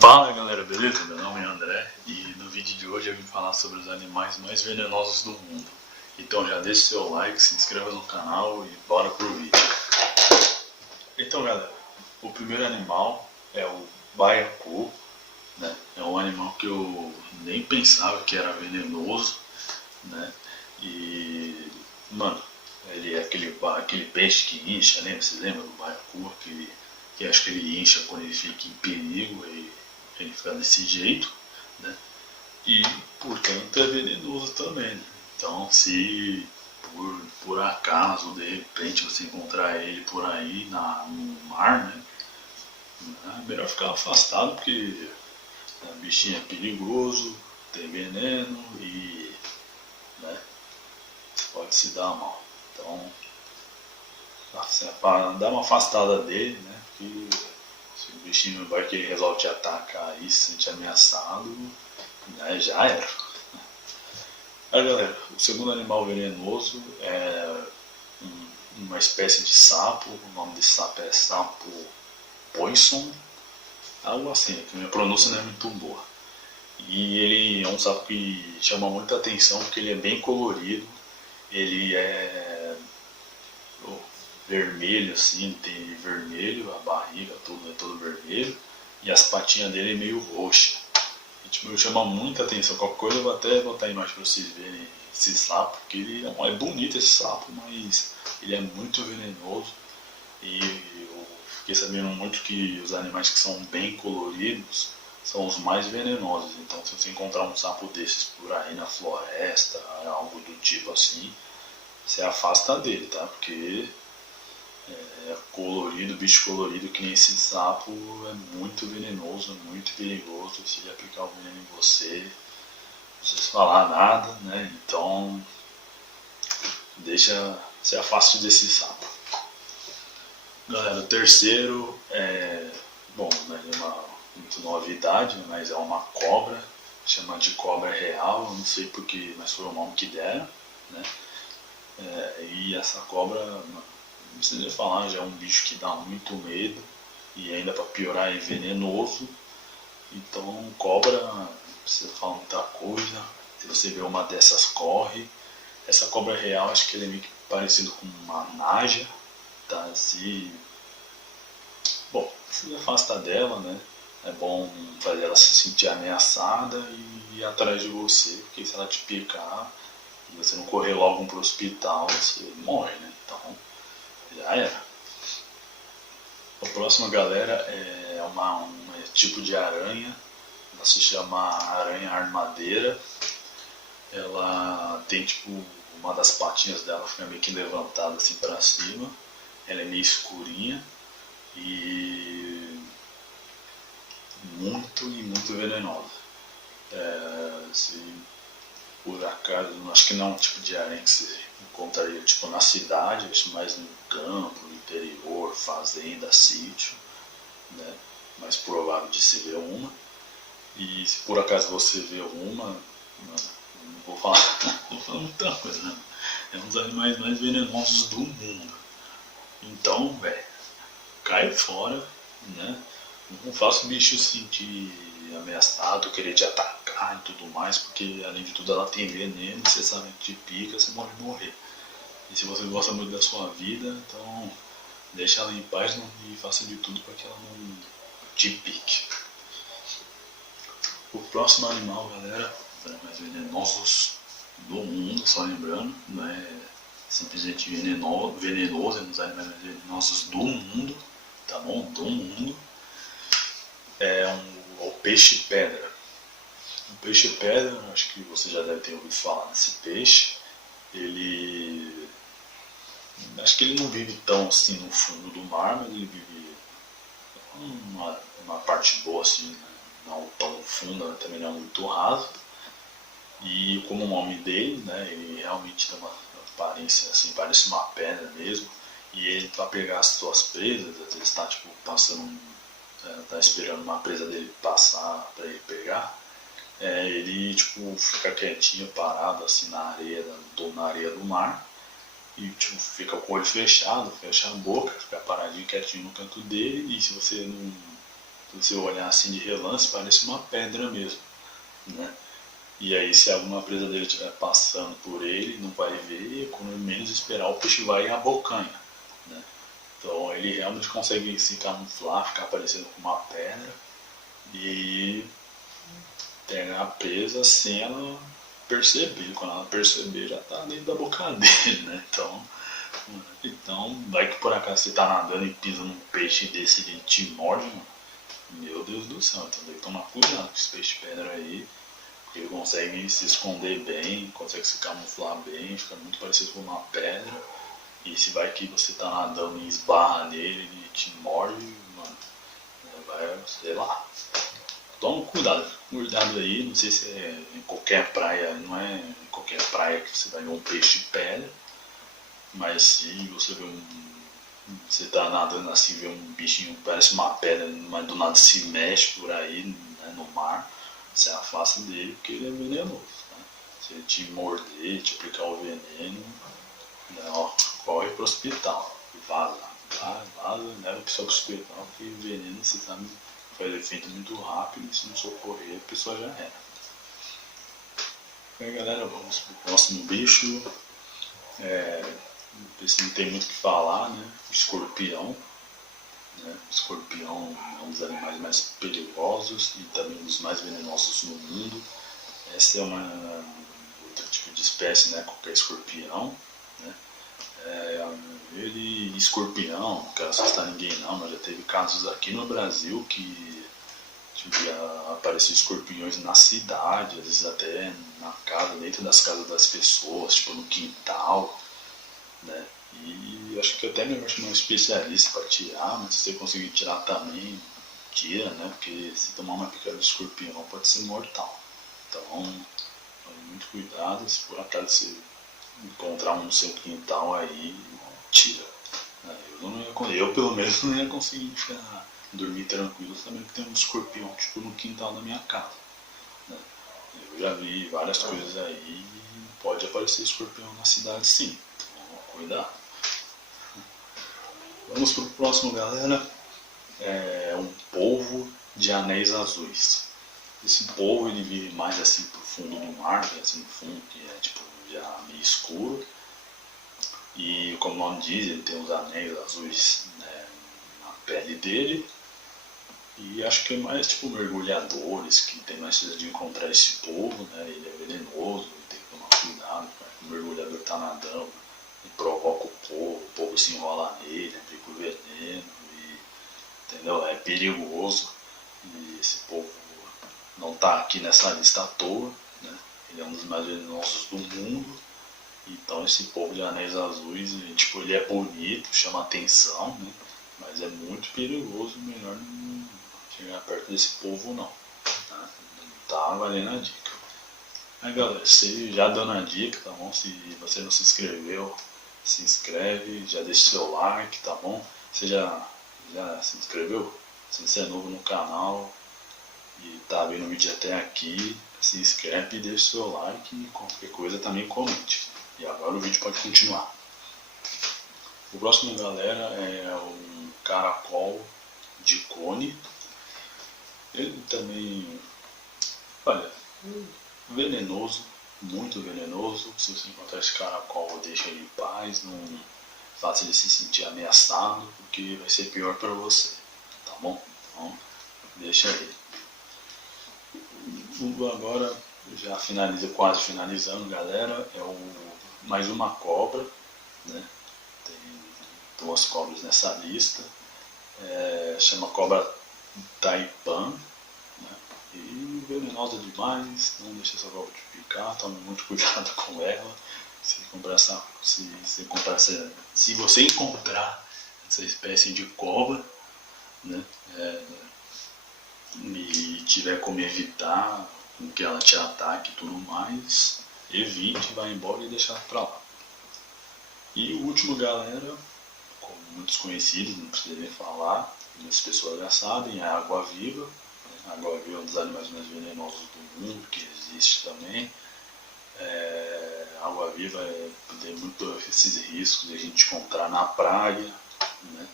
Fala galera, beleza? Meu nome é André e no vídeo de hoje eu vim falar sobre os animais mais venenosos do mundo. Então já deixa o seu like, se inscreva no canal e bora pro vídeo. Então galera, o primeiro animal é o baiacu, né? É um animal que eu nem pensava que era venenoso, né? E, mano, ele é aquele peixe que incha, né? Você lembra do baiacu? Que acho que ele incha quando ele fica em perigo e ele fica desse jeito, né? E, portanto, é venenoso também, né? Então, se por acaso, de repente, você encontrar ele por aí no mar, né? É melhor ficar afastado, porque o bichinho é perigoso, tem veneno e, né, pode se dar mal. Então, dá uma afastada dele, né? Que se o bichinho vai que ele resolve te atacar e se sente ameaçado, né, já era. Aí galera, o segundo animal venenoso é uma espécie de sapo, o nome desse sapo é sapo poison, algo assim, que minha pronúncia não é muito boa. E ele é um sapo que chama muita atenção porque ele é bem colorido, ele é vermelho assim, tem vermelho, a barriga tudo é todo vermelho e as patinhas dele é meio roxa. E, tipo, chama muita atenção. Qualquer coisa eu vou até botar a imagem pra vocês verem esse sapo, porque ele é bonito esse sapo, mas ele é muito venenoso. E eu fiquei sabendo muito que os animais que são bem coloridos são os mais venenosos. Então se você encontrar um sapo desses por aí na floresta, algo do tipo assim, você afasta dele, tá? Porque colorido, bicho colorido que nem esse sapo é muito venenoso, é muito perigoso. Se ele aplicar o veneno em você, não precisa falar nada, né? Então se afaste desse sapo. Galera, o terceiro é, bom, não é uma muito novidade, mas é uma cobra, chama de cobra real, eu não sei porque, mas foi o nome que deram, né? E essa cobra, não precisa nem falar, já é um bicho que dá muito medo e ainda para piorar é venenoso. Então cobra, não precisa falar muita coisa. Se você vê uma dessas, corre. Essa cobra real, acho que ele é meio que parecido com uma naja, tá? Bom, se afasta dela, né? É bom fazer ela se sentir ameaçada e ir atrás de você, porque se ela te picar e você não correr logo para o hospital, você morre, né? Então já era. A próxima, galera, é um tipo de aranha. Ela se chama aranha armadeira. Ela tem tipo uma das patinhas dela fica meio que levantada assim para cima. Ela é meio escurinha e muito venenosa. Se por acaso, acho que não é um tipo de aranha que você encontraria tipo na cidade, acho mais no campo, no interior, fazenda, sítio, né? Mais provável de se ver uma. E se por acaso você vê uma, não vou falar, não vou falar muita coisa, né? É um dos animais mais venenosos do mundo. Então, velho, cai fora, né? Não faça o bicho se sentir ameaçado, querer te atacar e tudo mais, porque além de tudo ela tem veneno, você sabe que te pica, você pode morrer. E se você gosta muito da sua vida, então deixa ela em paz e faça de tudo para que ela não te pique. O próximo animal, galera, os animais venenosos do mundo, só lembrando, não é simplesmente venenoso, é um dos animais mais venenosos do mundo, tá bom? Do mundo. O peixe-pedra. O peixe-pedra, acho que você já deve ter ouvido falar desse peixe. Ele. Acho que ele não vive tão assim no fundo do mar, mas ele vive uma parte boa assim, né? Não tão funda, também não é muito raso. E como o nome dele, né, ele realmente tem uma aparência assim, parece uma pedra mesmo. E ele, para pegar as suas presas, às vezes está tipo, passando, tá esperando uma presa dele passar para ele pegar. Ele tipo, fica quietinho, parado assim na areia do mar. E tipo, fica com o olho fechado, fecha a boca, fica paradinho, quietinho no canto dele. E se você você olhar assim de relance, parece uma pedra mesmo, né? E aí se alguma presa dele estiver passando por ele, não vai ver, e quando menos esperar o peixe vai e abocanha, né? Então ele realmente consegue se camuflar, ficar parecendo com uma pedra e pegar a presa sem ela perceber. Quando ela perceber, já tá dentro da boca dele, né? Então vai que por acaso você tá nadando e pisa num peixe desse e ele te morde, mano. Meu Deus do céu, então tem que tomar cuidado com esse peixe pedra aí, porque ele consegue se esconder bem, consegue se camuflar bem, fica muito parecido com uma pedra. E se vai que você tá nadando e esbarra nele e te morde, mano, vai, sei lá. Toma cuidado aí, não sei se é em qualquer praia, não é em qualquer praia que você vai ver um peixe pedra, mas se você vê você tá nadando assim, vê um bichinho que parece uma pedra, mas do nada se mexe por aí, né, no mar, você afasta dele porque ele é venenoso, né? Se ele te morder, te aplicar o veneno, né, ó, corre pro hospital, vaza, leva a pessoa pro hospital, porque o veneno, você sabe, faz efeito muito rápido e se não socorrer a pessoa já era. E aí galera, vamos pro próximo bicho. Esse não tem muito o que falar, né? Escorpião. Né? Escorpião é um dos animais mais perigosos e também um dos mais venenosos no mundo. Essa é uma outro tipo de espécie, né? Qualquer escorpião. Né? Ele, escorpião, não quero assustar ninguém não, mas já teve casos aqui no Brasil que apareciam escorpiões na cidade, às vezes até na casa, dentro das casas das pessoas, tipo no quintal, né? E acho que até mesmo chamar um especialista para tirar, mas se você conseguir tirar também, tira, né? Porque se tomar uma picada de escorpião pode ser mortal. Então, tome muito cuidado, se por acaso você encontrar um no seu quintal aí, tira. Eu pelo menos não ia conseguir dormir tranquilo também, porque tem um escorpião tipo no quintal da minha casa. Né? Eu já vi várias coisas aí, pode aparecer escorpião na cidade sim, então cuidado. Vamos pro próximo, galera. É um polvo de anéis azuis. Esse polvo ele vive mais assim pro fundo do mar, assim no fundo que é tipo já meio escuro. E como o nome diz, ele tem os anéis azuis, né, na pele dele. E acho que é mais tipo mergulhadores que tem mais chance de encontrar esse polvo, né? Ele é venenoso, tem que tomar cuidado, o mergulhador está nadando e provoca o polvo se enrola nele, aplica o veneno, entendeu? É perigoso. E esse polvo não está aqui nessa lista à toa, né? Ele é um dos mais venenosos do mundo. Então esse polvo de anéis azuis, tipo, ele é bonito, chama atenção, né? Mas é muito perigoso, melhor não chegar perto desse polvo não. Tá? Não tá valendo a dica. Aí galera, você já dando a dica, tá bom? Se você não se inscreveu, se inscreve, já deixa seu like, tá bom? Você já se inscreveu? Se você é novo no canal e tá vendo o vídeo até aqui, se inscreve e deixa seu like e qualquer coisa também comente. E agora o vídeo pode continuar. O próximo, galera, é um caracol de cone. Ele também, olha, venenoso, muito venenoso. Se você encontrar esse caracol, deixa ele em paz, não faça ele se sentir ameaçado, porque vai ser pior para você, tá bom? Então, deixa ele. Agora, já quase finalizando, galera, é mais uma cobra, né? Tem 2 cobras nessa lista. Chama cobra Taipan, né? E venenosa demais, não deixe essa cobra te picar, tome muito cuidado com ela. Se você encontrar essa espécie de cobra, né? E tiver como evitar que ela te ataque e tudo mais, evite, vai embora e deixa ela pra lá. E o último, galera, como muitos conhecidos, não precisa nem falar, muitas pessoas já sabem, é a água-viva. A água-viva é um dos animais mais venenosos do mundo, que existe também. A água-viva tem muito esses riscos de a gente encontrar na praia, né?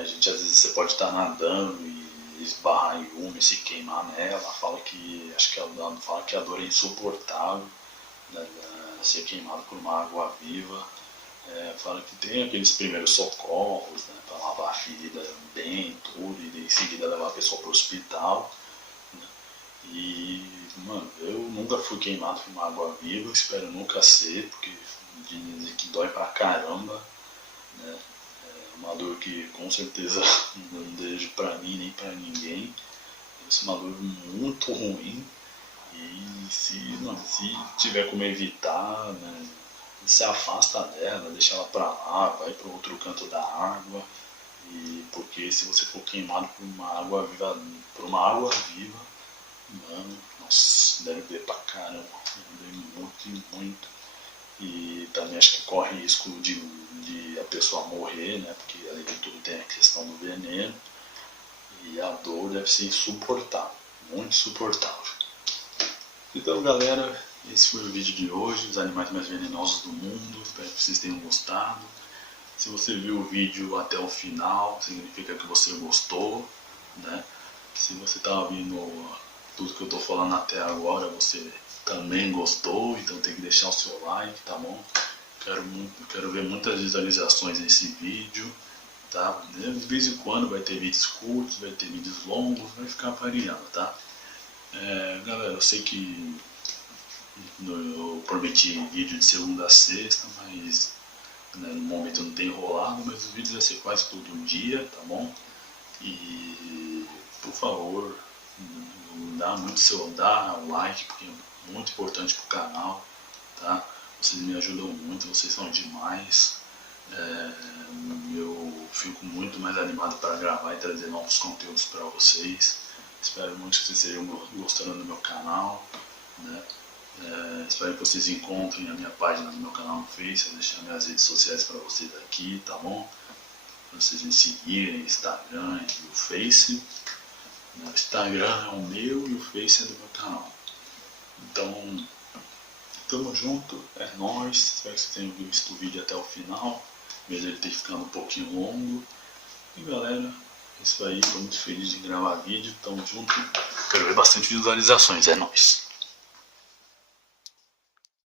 A gente às vezes você pode estar nadando e esbarrar em uma e se queimar nela. Fala que, acho que ela fala que a dor é insuportável, né, ser queimado por uma água viva. Fala que tem aqueles primeiros socorros, né, para lavar a ferida bem, tudo, e em seguida levar a pessoa para o hospital. Né. E, mano, eu nunca fui queimado por uma água viva, espero nunca ser, porque dizem que dói pra caramba, né. Uma dor que com certeza não desejo pra mim nem pra ninguém. Isso é uma dor muito ruim. E se tiver como evitar, né, se afasta dela, deixa ela pra lá, vai para outro canto da água. E porque se você for queimado por uma água viva, mano, nossa, deve doer pra caramba, deve doer muito e muito. E também acho que corre risco de a pessoa morrer, né? Porque além de tudo tem a questão do veneno. E a dor deve ser insuportável, muito insuportável. Então, galera, esse foi o vídeo de hoje, os animais mais venenosos do mundo. Espero que vocês tenham gostado. Se você viu o vídeo até o final, significa que você gostou, né? Se você está ouvindo tudo que eu estou falando até agora, você também gostou, então tem que deixar o seu like, tá bom? Quero ver muitas visualizações nesse vídeo, tá? De vez em quando vai ter vídeos curtos, vai ter vídeos longos, vai ficar variando, tá? Galera, eu sei que eu prometi vídeo de segunda a sexta, mas, né, no momento não tem rolado, mas os vídeos vai ser quase todo dia, tá bom? E por favor, dá o like, porque é muito importante pro canal, tá? Vocês me ajudam muito, vocês são demais. Eu fico muito mais animado para gravar e trazer novos conteúdos para vocês. Espero muito que vocês estejam gostando do meu canal, né? Espero que vocês encontrem a minha página no meu canal no Face. Eu vou deixar minhas redes sociais para vocês aqui, tá bom? Para vocês me seguirem, Instagram e o Face. O Instagram é o meu e o Face é do meu canal. Então, tamo junto, é nóis. Espero que vocês tenham visto o vídeo até o final, mesmo ele ter ficado um pouquinho longo. E galera, é isso aí, tô muito feliz de gravar vídeo, tamo junto. Quero ver bastante visualizações, é nóis.